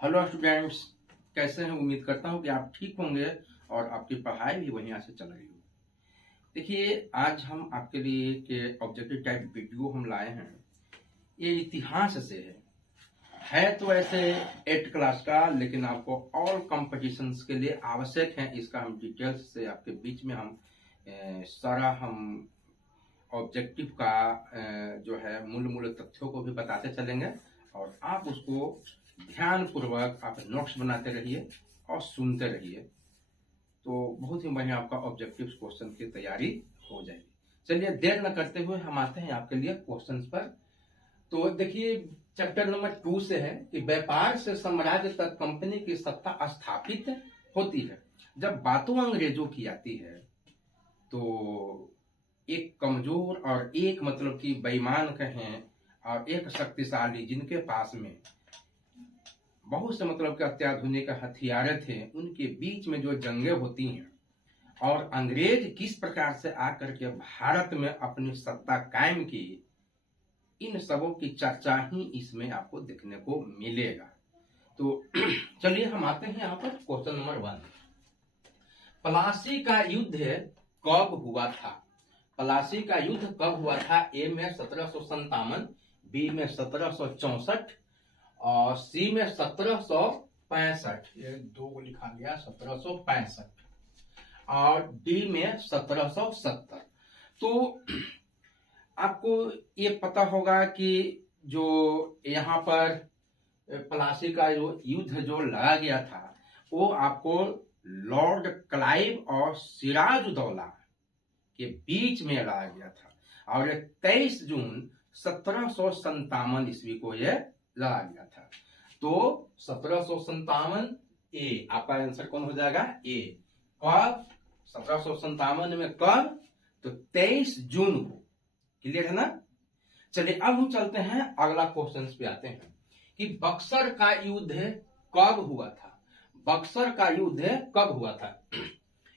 Hello students, कैसे हैं? उम्मीद करता हूं कि आप ठीक होंगे और आपकी पढ़ाई भी बढ़िया से चल रही हो। देखिए, आज हम आपके लिए के ऑब्जेक्टिव टाइप वीडियो हम लाए हैं। ये इतिहास से है तो ऐसे 8th क्लास का, लेकिन आपको ऑल कॉम्पिटिशन्स के लिए आवश्यक है। इसका हम डिटेल्स से आपके बीच में हम सारा हम ऑब्जेक्टिव का जो है मूल तथ्यों को भी बताते चलेंगे और आप उसको ध्यान पूर्वक आप नोट्स बनाते रहिए और सुनते रहिए, तो बहुत ही बढ़िया आपका ऑब्जेक्टिव क्वेश्चन की तैयारी हो जाएगी। चलिए देर न करते हुए हम आते हैं आपके लिए क्वेश्चंस पर। तो देखिए, चैप्टर नंबर 2 से है कि व्यापार से साम्राज्य तक कंपनी की सत्ता स्थापित होती है। जब बातों अंग्रेजों की आती है तो एक कमजोर और एक मतलब कि बेईमान कहें और एक शक्तिशाली, जिनके पास में बहुत से मतलब के अत्याधुनिक हथियार थे, उनके बीच में जो जंगें होती हैं और अंग्रेज किस प्रकार से आकर के भारत में अपनी सत्ता कायम की, इन सबों की चर्चा ही इसमें आपको देखने को मिलेगा। तो चलिए हम आते हैं यहाँ पर क्वेश्चन नंबर 1। प्लासी का युद्ध कब हुआ था? प्लासी का युद्ध कब हुआ था? ए में 1757, बी में 1764 और सी में 1765। ये दो को लिखा गया 1765 और डी में 1770। तो आपको ये पता होगा कि जो यहाँ पर प्लासी का जो युद्ध जो लड़ा गया था वो आपको लॉर्ड क्लाइव और सिराजुद्दौला के बीच में लड़ा गया था और 23 जून 1757 ईस्वी को यह लड़ा गया था। तो 1757 ए, आपका आंसर कौन हो जाएगा? ए। कब? 1757 में कब? तो 23 जून को। क्लियर है ना? चलिए अब हम चलते हैं अगला क्वेश्चन पे आते हैं कि बक्सर का युद्ध कब हुआ था? बक्सर का युद्ध कब हुआ था?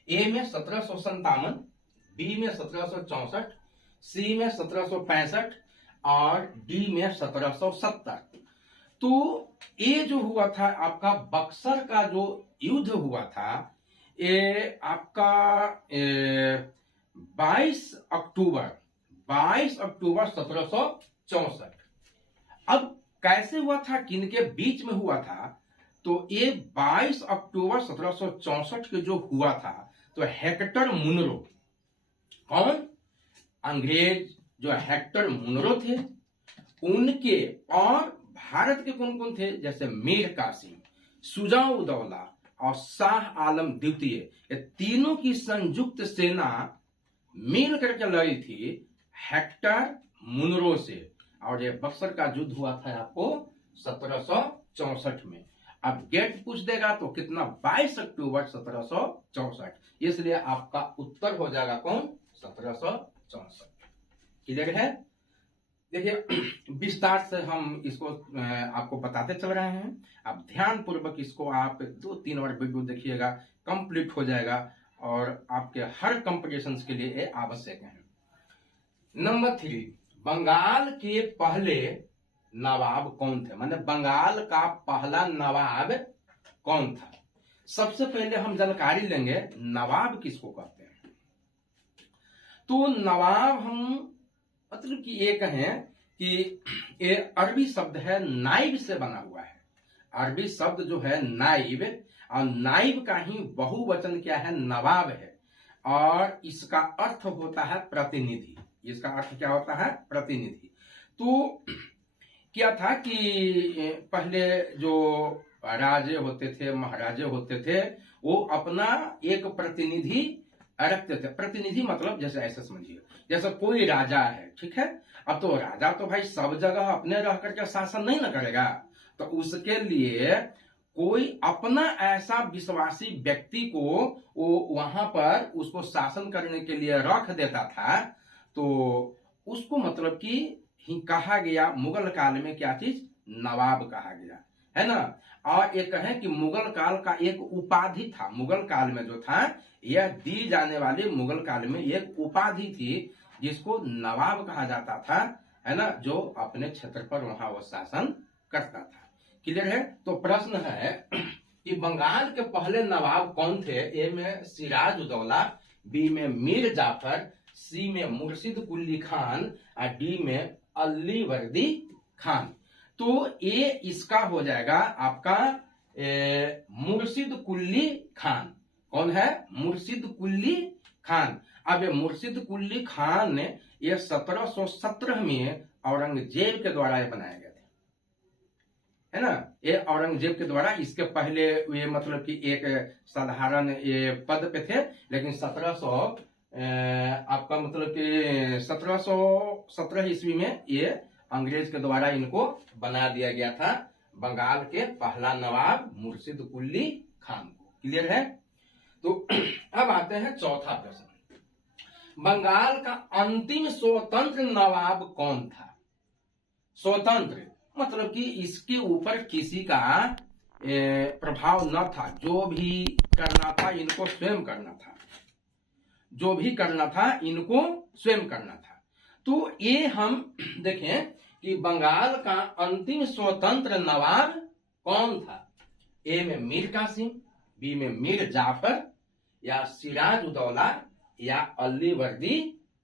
ए में 1757, बी में 1764, सी में 1765 और डी में 1770। तो ये जो हुआ था आपका बक्सर का जो युद्ध हुआ था, ये आपका 22 अक्टूबर 1764। अब कैसे हुआ था, किनके बीच में हुआ था? तो ये 22 अक्टूबर 1764 के जो हुआ था, तो हेक्टर मुनरो, कौन? अंग्रेज जो हेक्टर मुनरो थे, उनके और भारत के कौन कौन थे? जैसे मीर कासिम, शुजा-उद-दौला और शाह आलम द्वितीय, ये तीनों की संयुक्त सेना मिल करके लड़ी थी हेक्टर मुनरो से। और ये बक्सर का युद्ध हुआ था आपको 1764 में। अब डेट पूछ देगा तो कितना? 22 अक्टूबर 1764, इसलिए आपका उत्तर हो जाएगा कौन? 1764। क्लियर है? देखिए विस्तार से हम इसको आपको बताते चल रहे हैं। आप ध्यान पूर्वक इसको आप 2-3 बार वीडियो देखिएगा, कंप्लीट हो जाएगा और आपके हर कंपटीशन के लिए ये आवश्यक है। नंबर 3, बंगाल के पहले नवाब कौन थे? माने बंगाल का पहला नवाब कौन था? सबसे पहले हम जानकारी लेंगे नवाब किसको कहते हैं। तो नवाब हम मतलब कि ये कहें कि ये अरबी शब्द है, नाइब से बना हुआ है। अरबी शब्द जो है नाइब, और नाइब का ही बहुवचन क्या है? नवाब है। और इसका अर्थ होता है प्रतिनिधि। इसका अर्थ क्या होता है? प्रतिनिधि। तो क्या था कि पहले जो राजे होते थे, महाराजे होते थे, वो अपना एक प्रतिनिधि रखते थे। प्रतिनिधि मतलब जैसे ऐसे समझिए, जैसे कोई राजा है, ठीक है? अब तो राजा तो भाई सब जगह अपने रह करके शासन नहीं न करेगा, तो उसके लिए कोई अपना ऐसा विश्वासी व्यक्ति को वो वहां पर उसको शासन करने के लिए रख देता था। तो उसको मतलब कि ही कहा गया मुगल काल में क्या चीज? नवाब कहा गया, है ना? और एक कहें कि मुगल काल का एक उपाधि था। मुगल काल में जो था, यह दी जाने वाली मुगल काल में एक उपाधि थी जिसको नवाब कहा जाता था, है ना? जो अपने क्षेत्र पर वहां वो शासन करता था। क्लियर है। तो प्रश्न है कि बंगाल के पहले नवाब कौन थे? ए में सिराज उदौला, बी में मीर जाफर, सी में मुर्शिद कुली खान और डी में अली वर्दी खान। तो ये इसका हो जाएगा आपका मुर्शिद कुली खान। कौन है? मुर्शिद कुली खान। अब ये मुर्शिद कुली खान ने ये 1717 में औरंगजेब के द्वारा ये बनाया गया था, है ना। ये औरंगजेब के द्वारा, इसके पहले ये मतलब कि एक साधारण ये पद पे थे, लेकिन 1700 आपका मतलब कि 1717 ईस्वी में ये अंग्रेज के द्वारा इनको बना दिया गया था, बंगाल के पहला नवाब मुर्शिद कुली खान को। क्लियर है। तो अब आते हैं चौथा प्रश्न, बंगाल का अंतिम स्वतंत्र नवाब कौन था? स्वतंत्र मतलब कि इसके ऊपर किसी का प्रभाव न था, जो भी करना था इनको स्वयं करना था, जो भी करना था इनको स्वयं करना था। तो ये हम देखें कि बंगाल का अंतिम स्वतंत्र नवाब कौन था? ए में मीर कासिम, बी में मीर जाफर, या सिराज उदौला, या अली वर्दी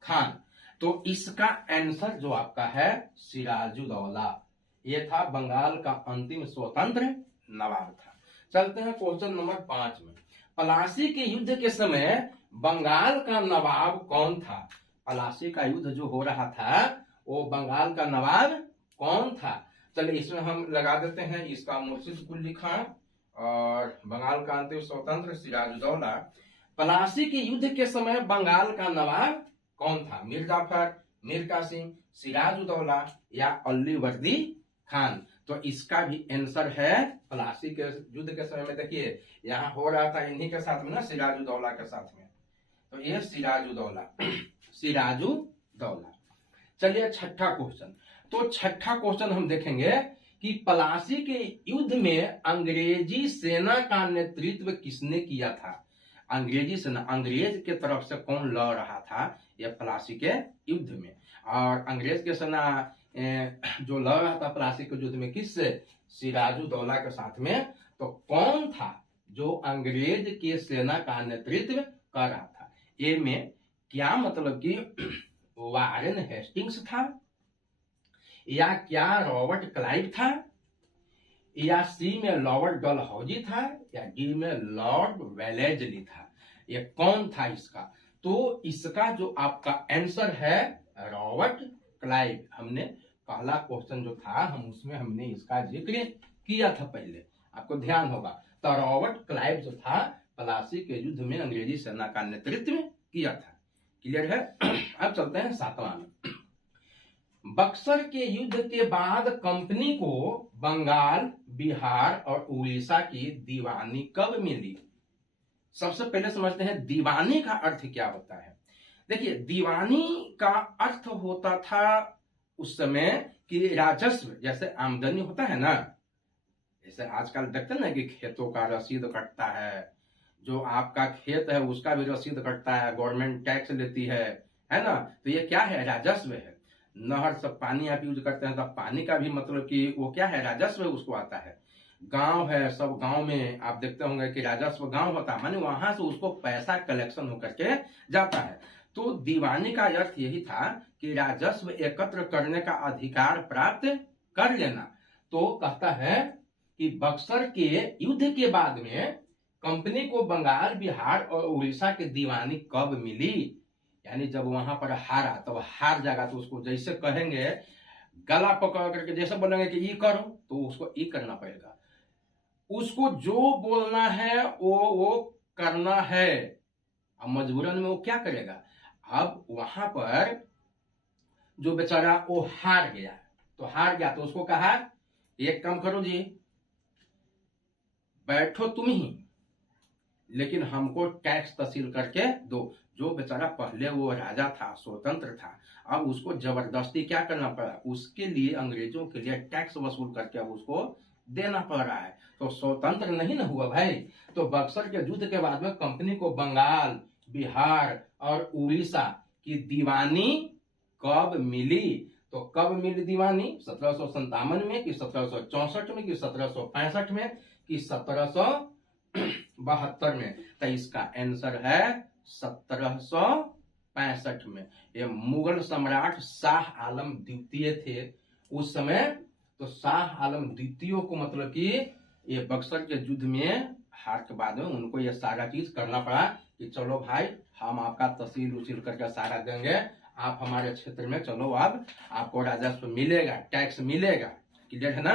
खान। तो इसका आंसर जो आपका है सिराजुद्दौला, ये था बंगाल का अंतिम स्वतंत्र नवाब था। चलते हैं क्वेश्चन नंबर 5 में, पलासी के युद्ध के समय बंगाल का नवाब कौन था? पलासी का युद्ध जो हो रहा था वो बंगाल का नवाब कौन था? चलिए इसमें हम लगा देते हैं, इसका मुर्शिद कुली खान और बंगाल का अंतिम स्वतंत्र सिराजुद्दौला। पलासी के युद्ध के समय बंगाल का नवाब कौन था? मीर जाफर, मीर कासिम, सिराजुद्दौला या अली वर्दी खान। तो इसका भी आंसर है पलासी के युद्ध के समय में, देखिए यहाँ हो रहा था इन्हीं के साथ में ना, सिराजुद्दौला के साथ में, तो ये सिराजुद्दौला सिराजुद्दौला। चलिए छठा क्वेश्चन, तो छठा क्वेश्चन हम देखेंगे कि पलासी के युद्ध में अंग्रेजी सेना का नेतृत्व किसने किया था? अंग्रेजी सेना, अंग्रेज के तरफ से कौन लड़ रहा था यह पलासी के युद्ध में? और अंग्रेज के सेना जो लड़ रहा था पलासी के युद्ध में किससे? सिराजुद्दौला के साथ में। तो कौन था जो अंग्रेज के सेना का नेतृत्व कर रहा था? ए में क्या मतलब कि वारेन हेस्टिंग्स था, या क्या रॉबर्ट क्लाइव था, या सी में लॉर्ड डलहौजी था, या डी में लॉर्ड वेलेस्ली था? ये कौन था इसका? तो इसका जो आपका आंसर है रॉबर्ट क्लाइव। हमने पहला क्वेश्चन जो था हम उसमें हमने इसका जिक्र किया था पहले, आपको ध्यान होगा। तो रॉबर्ट क्लाइव जो था पलासी के युद्ध में अंग्रेजी सेना का नेतृत्व किया था। क्लियर है। अब चलते हैं सातवां में, बक्सर के युद्ध के बाद कंपनी को बंगाल, बिहार और उड़ीसा की दीवानी कब मिली? सबसे पहले समझते हैं दीवानी का अर्थ क्या होता है। देखिए दीवानी का अर्थ होता था उस समय कि राजस्व, जैसे आमदनी होता है ना, जैसे आजकल देखते हैं ना कि खेतों का रसीद कटता है, जो आपका खेत है उसका भी रसीद कटता है, गवर्नमेंट टैक्स लेती है ना। तो ये क्या है? राजस्व है। नहर से पानी आप यूज करते हैं तो पानी का भी मतलब कि वो क्या है? राजस्व है, उसको आता है। गांव है, सब गांव में आप देखते होंगे कि राजस्व गांव होता है, माने वहां से उसको पैसा कलेक्शन होकर के जाता है। तो दीवानी का अर्थ यही था कि राजस्व एकत्र करने का अधिकार प्राप्त कर लेना। तो कहता है कि बक्सर के युद्ध के बाद में कंपनी को बंगाल, बिहार और उड़ीसा की दीवानी कब मिली? यानी जब वहां पर हारा, तब हार जाएगा तो उसको जैसे कहेंगे गला पकड़ करके जैसे बोलेंगे कि ये करो तो उसको ये करना पड़ेगा, उसको जो बोलना है वो करना है। अब मजबूरन में वो क्या करेगा? अब वहां पर जो बेचारा वो हार गया, तो उसको कहा एक काम करो जी, बैठो तुम ही, लेकिन हमको टैक्स तहसील करके दो। जो बेचारा पहले वो राजा था, स्वतंत्र था, अब उसको जबरदस्ती क्या करना पड़ा? उसके लिए अंग्रेजों के लिए टैक्स वसूल करके अब उसको देना पड़ रहा है। तो स्वतंत्र नहीं ना हुआ भाई। तो बक्सर के युद्ध के बाद में कंपनी को बंगाल, बिहार और उड़ीसा की दीवानी कब मिली? तो कब मिली दीवानी, 1757 में कि 1764 में कि 1765 में कि 1772 में? तो इसका आंसर है 1765 में। ये मुगल सम्राट शाह आलम द्वितीय थे उस समय। तो शाह आलम द्वितीय को मतलब कि ये बक्सर के युद्ध में हार के बाद में उनको ये सारा चीज करना पड़ा कि चलो भाई हम आपका तहसील उसील करके सारा देंगे, आप हमारे क्षेत्र में चलो, अब आपको राजस्व मिलेगा, टैक्स मिलेगा। क्लियर है ना?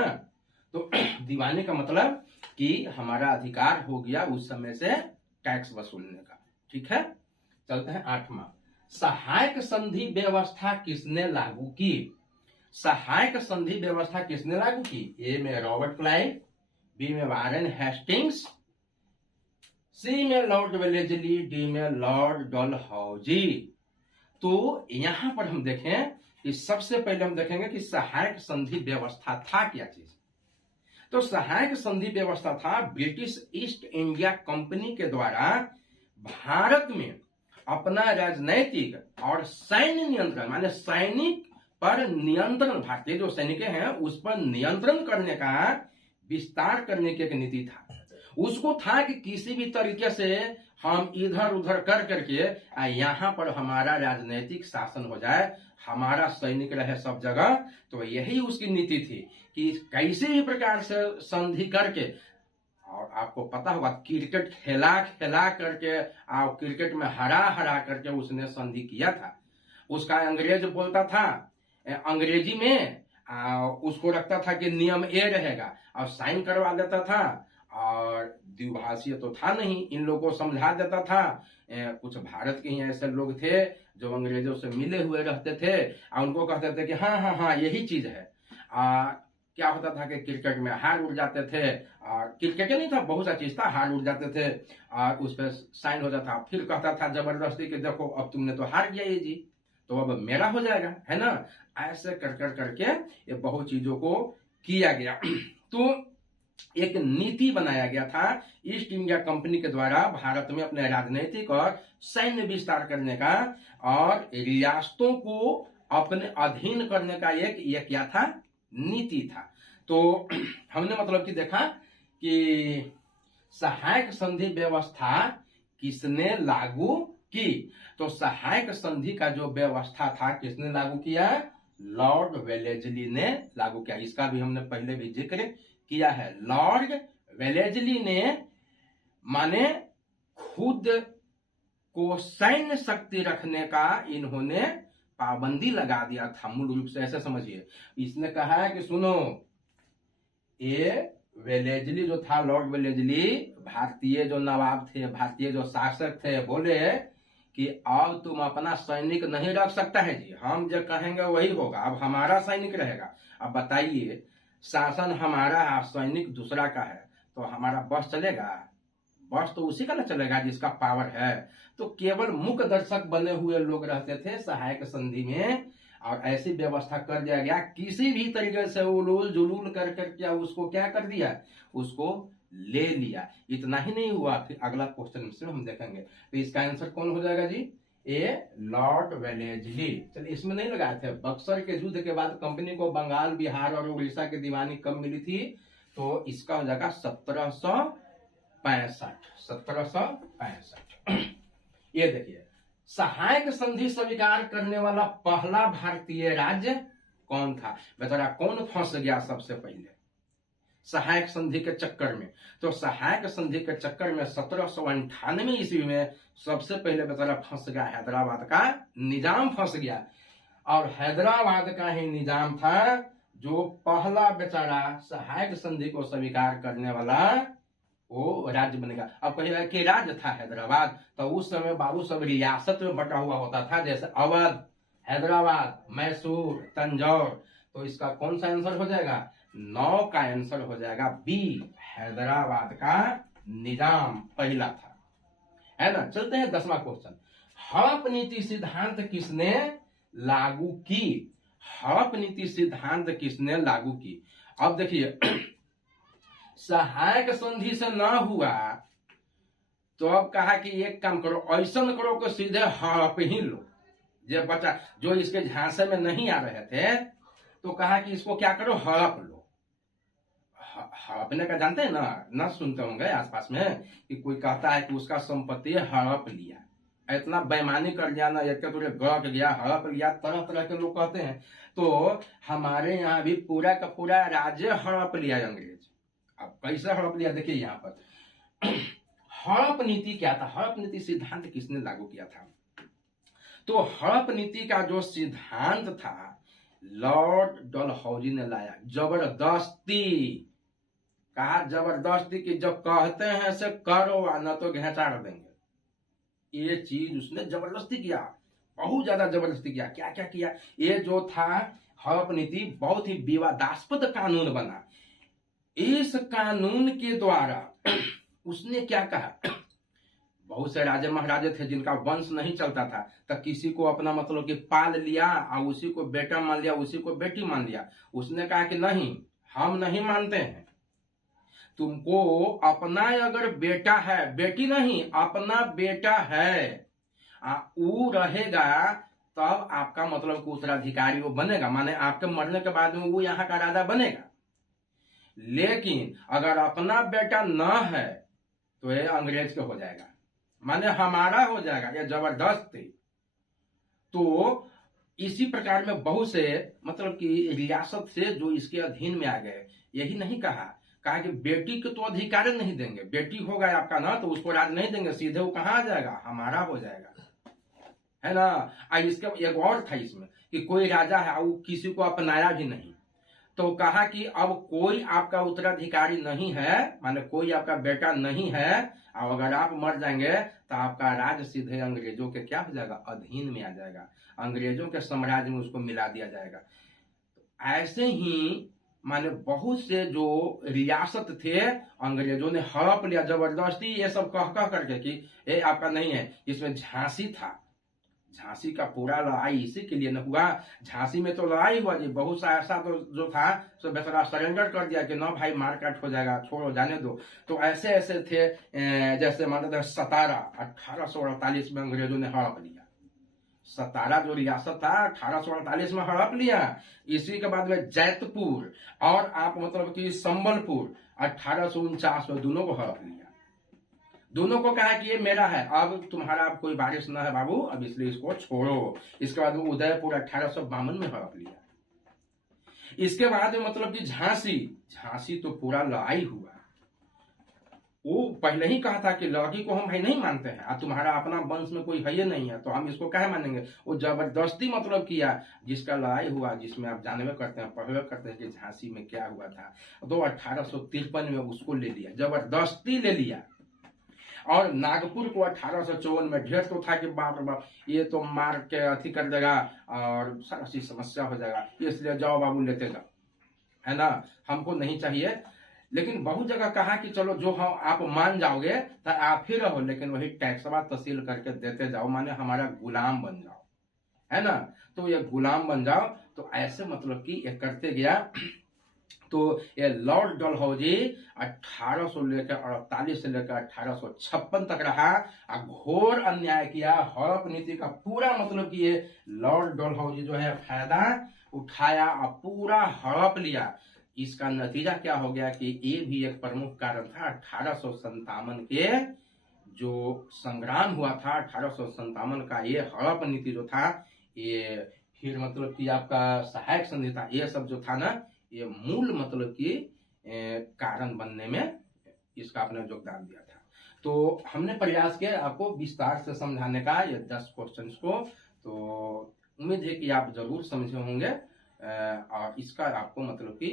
तो दीवानी का मतलब कि हमारा अधिकार हो गया उस समय से टैक्स वसूलने का। ठीक है, चलते हैं 8वां। सहायक संधि व्यवस्था किसने लागू की? सहायक संधि व्यवस्था किसने लागू की? ए में रॉबर्ट क्लाइव, बी में वारेन हेस्टिंग्स, सी में लॉर्ड वेलेजली, डी में लॉर्ड डलहौजी। तो यहां पर हम देखें कि सबसे पहले हम देखेंगे कि सहायक संधि व्यवस्था था क्या चीज। तो सहायक संधि व्यवस्था था ब्रिटिश ईस्ट इंडिया कंपनी के द्वारा भारत में अपना राजनैतिक और सैन्य नियंत्रण, माने सैनिक पर नियंत्रण, भारतीय जो सैनिक हैं उस पर नियंत्रण करने का विस्तार करने की एक नीति था। उसको था कि किसी भी तरीके से हम इधर उधर कर करके यहाँ पर हमारा राजनीतिक शासन हो जाए, हमारा सैनिक रहे सब जगह। तो यही उसकी नीति थी कि कैसे भी प्रकार से संधि करके, और आपको पता होगा क्रिकेट खेला खेला करके और क्रिकेट में हरा हरा करके उसने संधि किया था। उसका अंग्रेज बोलता था, अंग्रेजी में उसको रखता था कि नियम ए रहेगा और साइन करवा देता था, और द्विभाषीय तो था नहीं, इन लोगों को समझा देता था। कुछ भारत के ही ऐसे लोग थे जो अंग्रेजों से मिले हुए रहते थे और उनको कहते थे कि हाँ हाँ हाँ यही चीज है। क्या होता था कि क्रिकेट में हार उड़ जाते थे, और क्रिकेट नहीं था, बहुत सा चीज था, हार उड़ जाते थे और उस पर साइन हो जाता, फिर कहता था जबरदस्ती कि देखो अब तुमने तो हार गया ये जी, तो अब मेरा हो जाएगा, है ना। ऐसे कर कर करके ये बहुत चीजों को किया गया। तो एक नीति बनाया गया था ईस्ट इंडिया कंपनी के द्वारा भारत में अपने राजनीतिक और सैन्य विस्तार करने का, और रियासतों को अपने अधीन करने का एक क्या था, नीति था। तो हमने मतलब कि देखा कि सहायक संधि व्यवस्था किसने लागू की। तो सहायक संधि का जो व्यवस्था था किसने लागू किया? लॉर्ड वेलेजली ने लागू किया। इसका भी हमने पहले भी जिक्र किया है। लॉर्ड वेलेजली ने माने खुद को सैन्य शक्ति रखने का इन्होंने पाबंदी लगा दिया था। मूल रूप से ऐसे समझिए, इसने कहा है कि सुनो, ये वेलेजली जो था, लॉर्ड वेलेजली, भारतीय जो नवाब थे, भारतीय जो शासक थे, बोले कि अब तुम अपना सैनिक नहीं रख सकता है जी, हम जो कहेंगे वही होगा, अब हमारा सैनिक रहेगा। अब बताइए, शासन हमारा सैनिक दूसरा का है तो हमारा बस चलेगा? बस तो उसी का ना चलेगा जिसका पावर है। तो केवल मुख्य दर्शक बने हुए लोग रहते थे सहायक संधि में, और ऐसी व्यवस्था कर दिया गया, किसी भी तरीके से उलूल जुलूल कर करके उसको क्या कर दिया, उसको ले लिया। इतना ही नहीं हुआ, फिर अगला क्वेश्चन से हम देखेंगे। तो इसका आंसर कौन हो जाएगा जी? ए लॉर्ड वेलेजली। चलिए, इसमें नहीं लगाए थे। बक्सर के युद्ध के बाद कंपनी को बंगाल, बिहार और उड़ीसा की दीवानी कब मिली थी? तो इसका हो जाएगा 1765। ये देखिए, सहायक संधि स्वीकार करने वाला पहला भारतीय राज्य कौन था? बेचारा कौन फंस गया सबसे पहले सहायक संधि के चक्कर में? तो सहायक संधि के चक्कर में 1798 ईस्वी में सबसे पहले बेचारा फंस गया हैदराबाद का निजाम फंस गया। और हैदराबाद का ही निजाम था जो पहला बेचारा सहायक संधि को स्वीकार करने वाला वो राज्य बनेगा। अब कहिएगा कि राज्य था हैदराबाद, तो उस समय बाबू सब रियासत में बटा हुआ होता था, जैसे अवध, हैदराबाद, मैसूर, तंजौर। तो इसका कौन सा आंसर हो जाएगा? 9 का आंसर हो जाएगा बी, हैदराबाद का निजाम पहला था, है ना। चलते हैं 10वां क्वेश्चन। हड़प नीति सिद्धांत किसने लागू की? हड़प नीति सिद्धांत किसने लागू की? अब देखिए, सहायक संधि से ना हुआ तो अब कहा कि एक काम करो, ऐसा करो कि सीधे हड़प ही लो। जो बच्चा जो इसके झांसे में नहीं आ रहे थे, तो कहा कि इसको क्या करो, हड़प लो। हड़पने का जानते हैं ना सुनते होंगे आसपास में कि कोई कहता है कि उसका संपत्ति हड़प लिया, इतना बेईमानी कर लिया ना, एक तुझे गड़क गया, हड़प लिया, तरह तरह के लोग कहते हैं। तो हमारे यहाँ भी पूरा का पूरा राज्य हड़प लिया अंग्रेज। अब कैसे हड़प लिया, देखिए यहाँ पर हड़प नीति क्या था, हड़प नीति सिद्धांत किसने लागू किया था? तो हड़प नीति का जो सिद्धांत था लॉर्ड डलहौजी ने लाया, जबरदस्ती। कहा जबरदस्ती कि जब कहते हैं से करो न तो घेचाड़ देंगे। ये चीज उसने जबरदस्ती किया, बहुत ज्यादा जबरदस्ती किया। क्या क्या किया? ये जो था हड़प नीति बहुत ही विवादास्पद कानून बना। इस कानून के द्वारा उसने क्या कहा, बहुत से राजे महाराजे थे जिनका वंश नहीं चलता था, तो किसी को अपना मतलब कि पाल लिया और उसी को बेटा मान लिया, उसी को बेटी मान लिया। उसने कहा कि नहीं, हम नहीं मानते हैं। तुमको अपना अगर बेटा है, बेटी नहीं, अपना बेटा है, वो रहेगा, तब आपका मतलब कि उत्तराधिकारी वो बनेगा, माने आपके मरने के बाद में वो यहाँ का राजा बनेगा। लेकिन अगर अपना बेटा न है तो ये अंग्रेज के हो जाएगा, माने हमारा हो जाएगा। ये जबरदस्ती। तो इसी प्रकार में बहुत से मतलब कि रियासत से जो इसके अधीन में आ गए। यही नहीं कहा कि बेटी को तो अधिकार नहीं देंगे, बेटी होगा आपका ना तो उसको राज नहीं देंगे, सीधे वो कहाँ आ जाएगा, हमारा हो जाएगा, है ना। इसके एक और था इसमें कि कोई राजा है वो किसी को अपनाया भी नहीं, तो कहा कि अब कोई आपका उत्तराधिकारी नहीं है, माने कोई आपका बेटा नहीं है, और अगर आप मर जाएंगे तो आपका राज सीधे अंग्रेजों के क्या हो जाएगा, अधीन में आ जाएगा, अंग्रेजों के साम्राज्य में उसको मिला दिया जाएगा। ऐसे ही माने बहुत से जो रियासत थे अंग्रेजों ने हड़प लिया जबरदस्ती, ये सब कह करके कि ये आपका नहीं है। इसमें झांसी था, झांसी का पूरा लड़ाई इसी के लिए न हुआ। झांसी में तो लड़ाई हुआ जी, बहुत सा ऐसा तो जो था सो बेचारा सरेंडर कर दिया कि ना भाई मारकाट हो जाएगा, छोड़ो जाने दो। तो ऐसे ऐसे थे, जैसे मानते थे सतारा 1848 में अंग्रेजों ने हड़प लिया। सतारा जो रियासत था 1848 में हड़प लिया। इसी के बाद में जैतपुर और आप मतलब कि संबलपुर 1849 में दोनों को हड़प लिया। दोनों को कहा कि ये मेरा है, अब तुम्हारा अब कोई बारिश न है बाबू, अब इसलिए इसको छोड़ो। इसके बाद वो उदयपुर 1852 में हड़प लिया। इसके बाद मतलब कि झांसी तो पूरा लड़ाई हुआ। वो पहले ही कहा था कि लड़की को हम भाई नहीं मानते हैं, अब तुम्हारा अपना वंश में कोई है नहीं है तो हम इसको कहे मानेंगे। वो जबरदस्ती मतलब किया, जिसका लड़ाई हुआ, जिसमें आप जानवे करते हैं, पढ़वे करते हैं कि झांसी में क्या हुआ था। तो 1853 में उसको ले लिया, जबरदस्ती ले लिया। और नागपुर को 1854 में ढेर तो था कि बाप रे बाप ये तो मार के अथी कर देगा और सारी समस्या हो जाएगा, इसलिए जाओ बाबू लेते जाओ, है ना, हमको नहीं चाहिए। लेकिन बहुत जगह कहा कि चलो जो हम आप मान जाओगे तो आप ही रहो, लेकिन वही टैक्सवा तहसील करके देते जाओ, माने हमारा गुलाम बन जाओ, है ना। तो ये गुलाम बन जाओ। तो ऐसे मतलब कि ये करते गया। तो ये लॉर्ड डलहौजी 1800 लेकर 48 से लेकर 1856 तक रहा, घोर अन्याय किया। हड़प नीति का पूरा मतलब कि ये लॉर्ड डलहौजी जो है फायदा उठाया और पूरा हड़प लिया। इसका नतीजा क्या हो गया कि ये भी एक प्रमुख कारण था 1857 के जो संग्राम हुआ था। 1857 का ये हड़प नीति जो था, ये फिर मतलब कि आपका सहायक संधि था, ये सब जो था ना, ये मूल मतलब कि कारण बनने में इसका अपना योगदान दिया था। तो हमने प्रयास किया आपको विस्तार से समझाने का ये 10 क्वेश्चंस को। तो उम्मीद है कि आप जरूर समझे होंगे और इसका आपको मतलब कि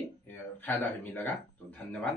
फायदा भी मिलेगा। तो धन्यवाद।